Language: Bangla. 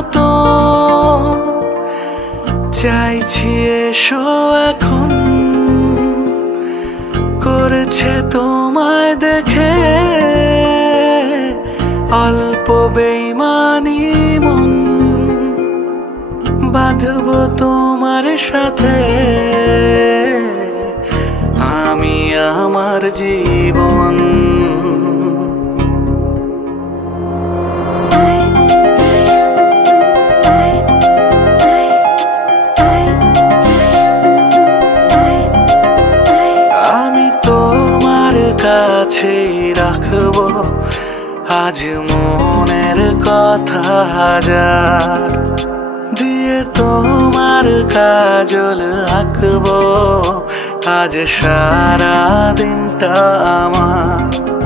মতো চাইছি এসো এখন, করেছে তোমায় দেখে অল্প বেইমানি মন, বাঁধবো তোমার সাথে আমি আমার জীবন। আমি তোমার কাছে রাখবো আজ মনের কথা হাজার, দিয়ে তোমার কাজল আঁকবো আজ সারা দিনটা আমার।